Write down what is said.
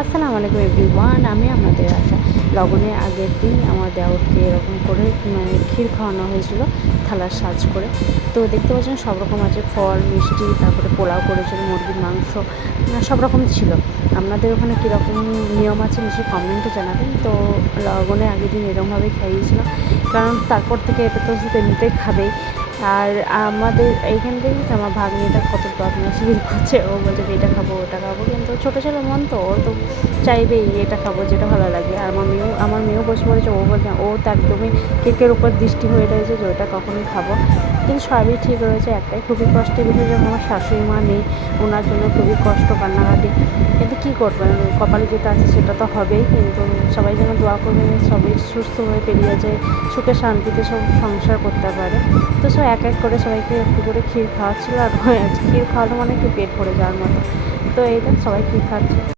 আসসালামু আলাইকুম এভরিওয়ান, আমি আপনাদের আশা। লগনের আগের দিন আমার দেওরকে এরকম করে ক্ষীর খাওয়ানো হয়েছিল থালার সাজ করে। তো দেখতে পাচ্ছেন সব রকম আছে, ফল মিষ্টি, তারপরে পোলাও করেছিল, মুরগির মাংস, সব রকম ছিল। আপনাদের ওখানে কীরকম নিয়ম আছে নিশ্চয়ই কমেন্টে জানাবেন। তো লগনের আগের দিন এরকমভাবেই খাইয়েছিলাম, কারণ তারপর থেকে এটা তো এমনিতেই খাবেই। আর আমাদের এইখান থেকে আমার ভাগ্নিটা কত বদমাইশি করছে, ও বলছে যে এটা খাবো ওটা খাবো, কিন্তু ছোটো ছেলে মন তো, ও তো চাইবেই এটা খাবো যেটা ভালো লাগে। আর আমার মেয়েও বসে পড়েছে, ও বলছে, ও তো একদমই কেকের উপর দৃষ্টি হয়ে রয়েছে যে ওটা কখনই খাবো। কিন্তু সবই ঠিক রয়েছে, একটাই খুবই কষ্টের বিষয় যখন আমার শাশুড়ি মা নেই, ওনার জন্য খুবই কষ্ট, কান্নাকাটি। কিন্তু কী করবেন, কপালে যেটা আছে সেটা তো হবেই। কিন্তু সবাই যেন দোয়া করবেন সবাই সুস্থ হয়ে পেরিয়ে যায়, সুখে শান্তিতে সব সংসার করতে পারে। তো সব এক এক করে সবাইকে একটু করে ক্ষীর খাওয়াচ্ছিলো, আর ক্ষীর খাওয়ানো মানে একটু পেট ভরে যাওয়ার মতো। তো এই সবাই ক্ষীর খাচ্ছে।